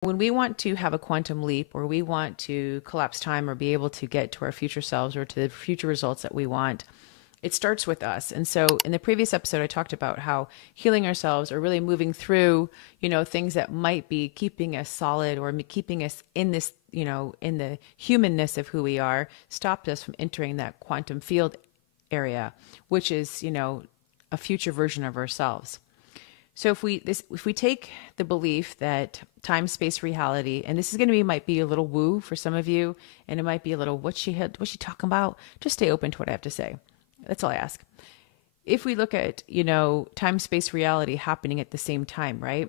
When we want to have a quantum leap, or we want to collapse time or be able to get to our future selves or to the future results that we want, it starts with us. And so in the previous episode, I talked about how healing ourselves, or really moving through, things that might be keeping us solid or keeping us in this, in the humanness of who we are, stopped us from entering that quantum field area, which is, a future version of ourselves. So if we take the belief that time, space, reality, and this is going to be, might be a little woo for some of you, and it might be a little, what's she talking about? Just stay open to what I have to say. That's all I ask. If we look at, time, space, reality happening at the same time, right?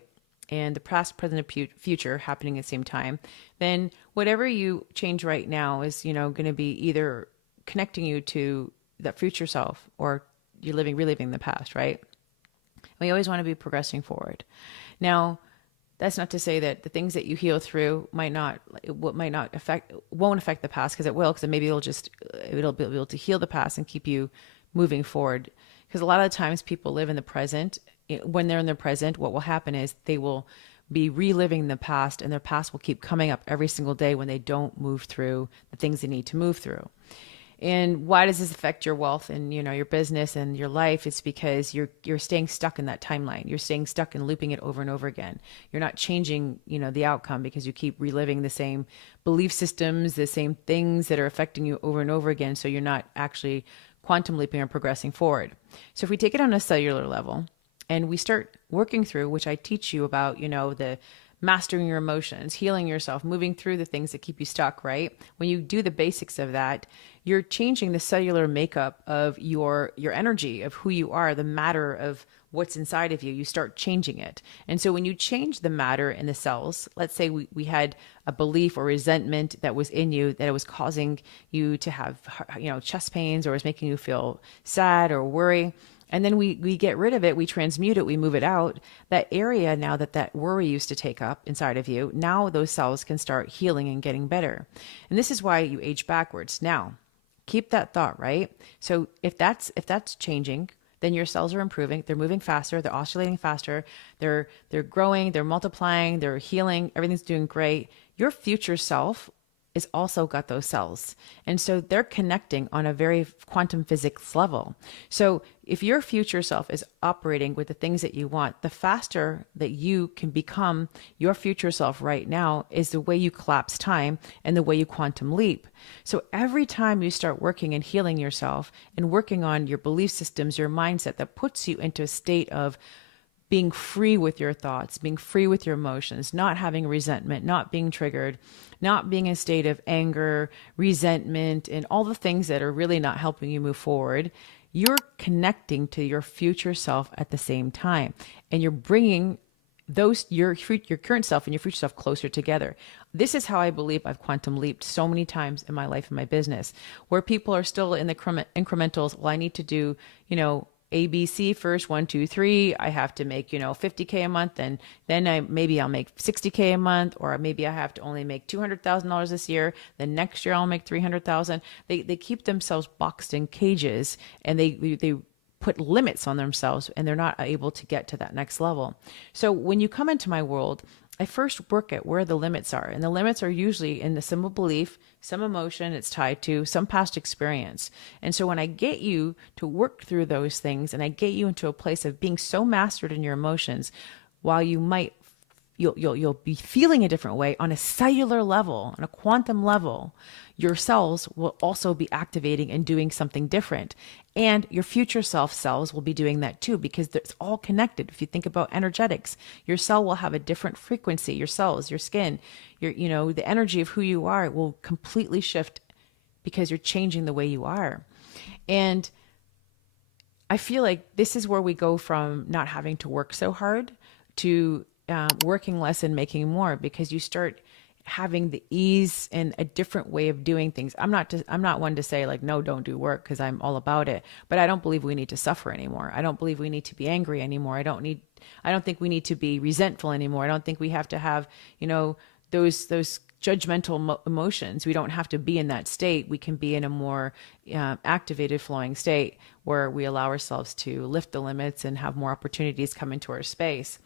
And the past, present, and future happening at the same time, then whatever you change right now is, going to be either connecting you to that future self, or you're reliving the past, right? We always want to be progressing forward. Now, that's not to say that the things that you heal through won't affect the past, because it will, because maybe it'll be able to heal the past and keep you moving forward. Because a lot of times people live in the present. When they're in the present, what will happen is they will be reliving the past, and their past will keep coming up every single day when they don't move through the things they need to move through. And why does this affect your wealth and, your business and your life? It's because you're staying stuck in that timeline. You're staying stuck and looping it over and over again. You're not changing, the outcome, because you keep reliving the same belief systems, the same things that are affecting you over and over again. So you're not actually quantum leaping or progressing forward. So if we take it on a cellular level and we start working through, which I teach you about, the mastering your emotions, healing yourself, moving through the things that keep you stuck, right? When you do the basics of that, you're changing the cellular makeup of your energy, of who you are, the matter of what's inside of you. You start changing it. And so when you change the matter in the cells, let's say we had a belief or resentment that was in you, that it was causing you to have, chest pains, or was making you feel sad or worry. And then we get rid of it, we transmute it, we move it out. That area now that worry used to take up inside of you, now those cells can start healing and getting better. And this is why you age backwards. Now, keep that thought, right? So if that's changing, then your cells are improving, they're moving faster, they're oscillating faster, they're growing, they're multiplying, they're healing, everything's doing great. Your future self is also got those cells. And so they're connecting on a very quantum physics level. So if your future self is operating with the things that you want, the faster that you can become your future self right now is the way you collapse time and the way you quantum leap. So every time you start working and healing yourself and working on your belief systems, your mindset, that puts you into a state of being free with your thoughts, being free with your emotions, not having resentment, not being triggered, not being in a state of anger, resentment, and all the things that are really not helping you move forward, you're connecting to your future self at the same time. And you're bringing your current self and your future self closer together. This is how I believe I've quantum leaped so many times in my life and my business, where people are still in the incrementals. Well, I need to do, ABC first, 1, 2, 3. I have to make, 50K a month, and then maybe I'll make 60K a month, or maybe I have to only make $200,000 this year. Then next year I'll make 300,000. They keep themselves boxed in cages, and they put limits on themselves, and they're not able to get to that next level. So when you come into my world, I first work at where the limits are. And the limits are usually in the simple belief, some emotion it's tied to, some past experience. And so when I get you to work through those things, and I get you into a place of being so mastered in your emotions, while you'll be feeling a different way on a cellular level, on a quantum level, your cells will also be activating and doing something different. And your future self cells will be doing that too, because it's all connected. If you think about energetics, your cell will have a different frequency. Your cells, your skin, the energy of who you are will completely shift, because you're changing the way you are. And I feel like this is where we go from not having to work so hard to working less and making more, because you start having the ease and a different way of doing things. I'm not one to say like, no, don't do work, because I'm all about it. But I don't believe we need to suffer anymore. I don't believe we need to be angry anymore. I don't think we need to be resentful anymore. I don't think we have to have, those judgmental emotions. We don't have to be in that state. We can be in a more activated, flowing state where we allow ourselves to lift the limits and have more opportunities come into our space.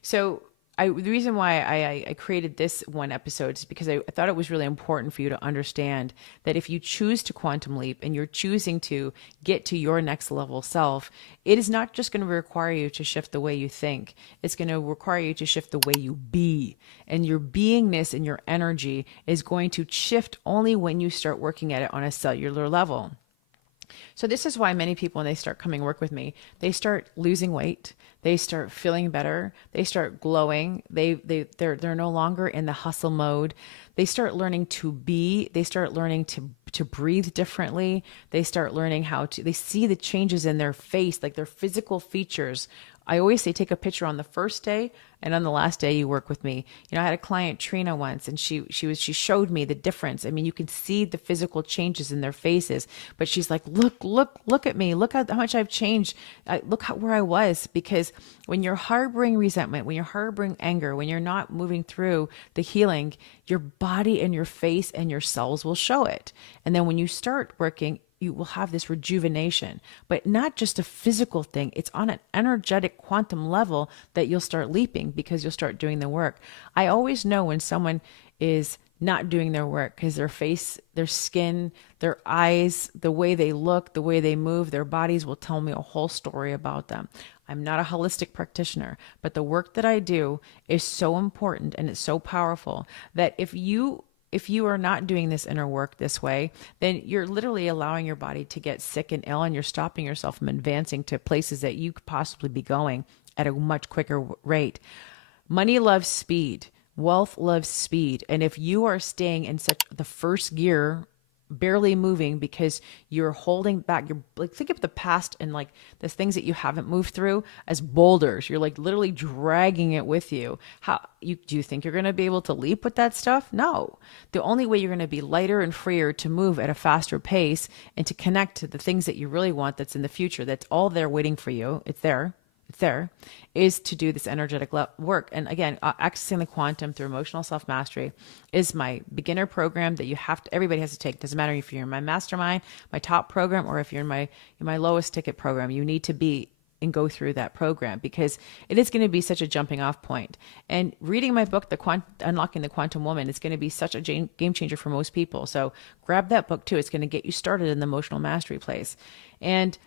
So the reason why I created this one episode is because I thought it was really important for you to understand that if you choose to quantum leap and you're choosing to get to your next level self, it is not just going to require you to shift the way you think. It's going to require you to shift the way you be. And your beingness and your energy is going to shift only when you start working at it on a cellular level. So this is why many people, when they start coming work with me, they start losing weight, they start feeling better, they start glowing, they're no longer in the hustle mode. They start learning to be, they start learning to breathe differently. They start learning how to, they see the changes in their face, like their physical features. I always say take a picture on the first day and on the last day you work with me. You know, I had a client, Trina, once, and she showed me the difference. I mean, you can see the physical changes in their faces, but she's like, look at me. Look how much I've changed. Look where I was. Because when you're harboring resentment, when you're harboring anger, when you're not moving through the healing, your body and your face and your cells will show it. And then when you start working, you will have this rejuvenation, but not just a physical thing. It's on an energetic quantum level that you'll start leaping because you'll start doing the work. I always know when someone is not doing their work because their face, their skin, their eyes, the way they look, the way they move, their bodies will tell me a whole story about them. I'm not a holistic practitioner, but the work that I do is so important and it's so powerful that if you are not doing this inner work this way, then you're literally allowing your body to get sick and ill, and you're stopping yourself from advancing to places that you could possibly be going at a much quicker rate. Money loves speed. Wealth loves speed. And if you are staying in such the first gear, barely moving because you're holding back, you're like, think of the past and like the things that you haven't moved through as boulders. You're like literally dragging it with you. Do you think you're going to be able to leap with that stuff? No. The only way you're going to be lighter and freer to move at a faster pace and to connect to the things that you really want that's in the future, that's all there waiting for you. It's there, is to do this energetic work. And again, accessing the quantum through emotional self-mastery is my beginner program that everybody has to take. Doesn't matter if you're in my mastermind, my top program, or if you're in my lowest ticket program, you need to be and go through that program because it is going to be such a jumping off point. And reading my book, Unlocking the Quantum Woman, is going to be such a game changer for most people. So grab that book too. It's going to get you started in the emotional mastery place. And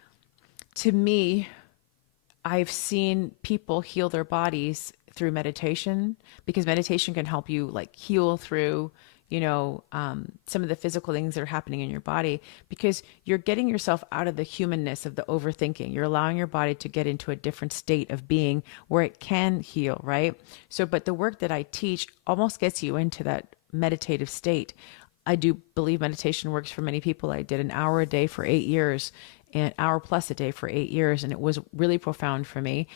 to me, I've seen people heal their bodies through meditation because meditation can help you like heal through, some of the physical things that are happening in your body because you're getting yourself out of the humanness of the overthinking. You're allowing your body to get into a different state of being where it can heal, right? So, but the work that I teach almost gets you into that meditative state. I do believe meditation works for many people. I did an hour a day for 8 years, an hour plus a day for 8 years. And it was really profound for me.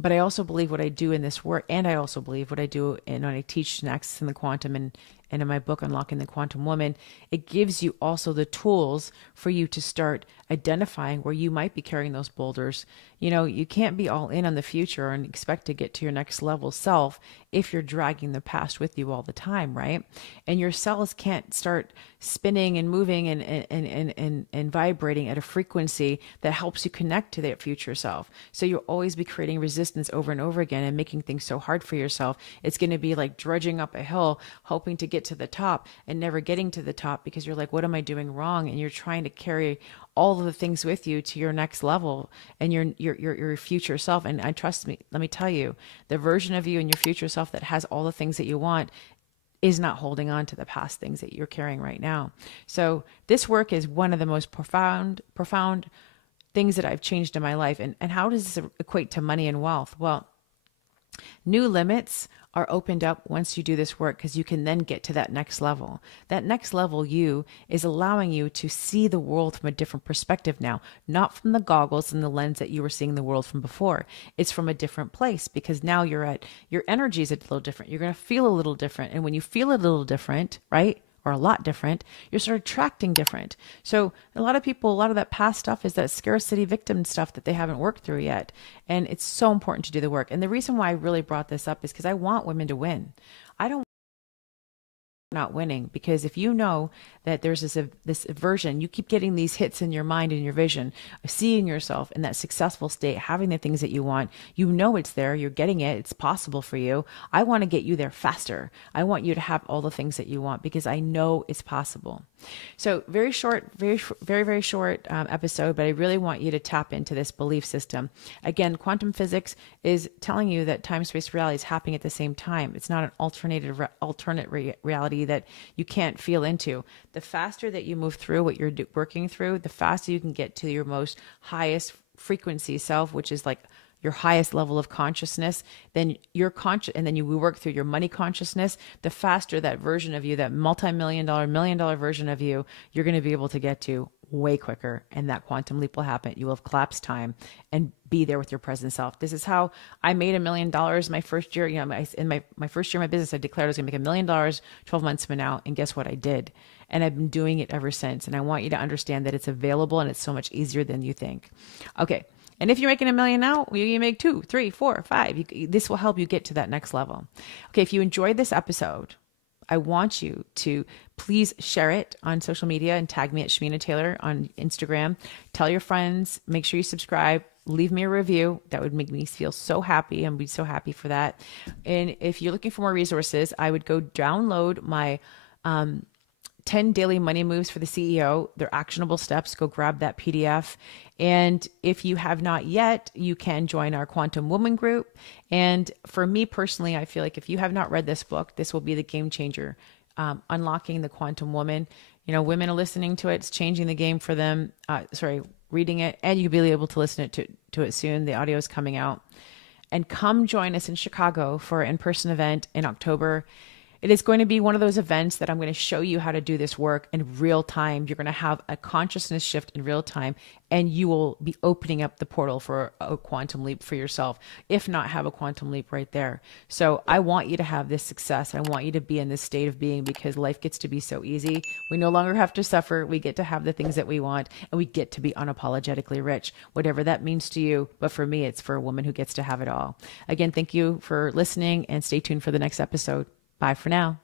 But I also believe what I do in this work, and I also believe what I do when I teach and accessing the quantum and in my book, Unlocking the Quantum Woman, it gives you also the tools for you to start identifying where you might be carrying those boulders. You can't be all in on the future and expect to get to your next level self if you're dragging the past with you all the time, right? And your cells can't start spinning and moving and vibrating at a frequency that helps you connect to that future self. So you'll always be creating resistance over and over again and making things so hard for yourself. It's going to be like dredging up a hill, hoping to get to the top and never getting to the top because you're like, what am I doing wrong? And you're trying to carry all of the things with you to your next level and your future self. And trust me, let me tell you, the version of you and your future self that has all the things that you want is not holding on to the past things that you're carrying right now. So this work is one of the most profound things that I've changed in my life. And how does this equate to money and wealth? Well, new limits are opened up once you do this work because you can then get to that next level. That next level you is allowing you to see the world from a different perspective now, not from the goggles and the lens that you were seeing the world from before. It's from a different place because now your energy is a little different. You're going to feel a little different. And when you feel a little different, right? Or a lot different, you start attracting different. So a lot of that past stuff is that scarcity victim stuff that they haven't worked through yet. And it's so important to do the work. And the reason why I really brought this up is because I want women to win. I don't not winning. Because if you know that there's this version, you keep getting these hits in your mind and your vision, seeing yourself in that successful state, having the things that you want, you know it's there, you're getting it, it's possible for you. I want to get you there faster. I want you to have all the things that you want because I know it's possible. So very short, very short episode, but I really want you to tap into this belief system. Again, quantum physics is telling you that time-space reality is happening at the same time. It's not an alternate reality that you can't feel into. The faster that you move through what you're working through, the faster you can get to your most highest frequency self, which is like your highest level of consciousness. Then you're conscious, and then you work through your money consciousness. The faster that version of you, that multi-million dollar, $1 million version of you, you're going to be able to get to way quicker. And that quantum leap will happen. You will have collapsed time and be there with your present self. This is how I made $1 million my first year. In my first year of my business, I declared I was going to make $1 million 12 months from now. And guess what? I did. And I've been doing it ever since. And I want you to understand that it's available and it's so much easier than you think. Okay. And if you're making $1 million now, you make 2, 3, 4, 5. This will help you get to that next level. Okay. If you enjoyed this episode, I want you to please share it on social media and tag me at Shamina Taylor on Instagram. Tell your friends, make sure you subscribe, leave me a review. That would make me feel so happy and be so happy for that. And if you're looking for more resources, I would go download my 10 daily money moves for the CEO. They're actionable steps. Go grab that PDF. And if you have not yet, you can join our Quantum Woman group. And for me personally, I feel like if you have not read this book, this will be the game changer. Unlocking the Quantum Woman. Women are listening to it. It's changing the game for them. Reading it, and you'll be able to listen to it soon. The audio is coming out. And come join us in Chicago for an in-person event in October. It is going to be one of those events that I'm going to show you how to do this work in real time. You're going to have a consciousness shift in real time, and you will be opening up the portal for a quantum leap for yourself, if not have a quantum leap right there. So I want you to have this success. I want you to be in this state of being, because life gets to be so easy. We no longer have to suffer. We get to have the things that we want, and we get to be unapologetically rich, whatever that means to you. But for me, it's for a woman who gets to have it all. Again, thank you for listening, and stay tuned for the next episode. Bye for now.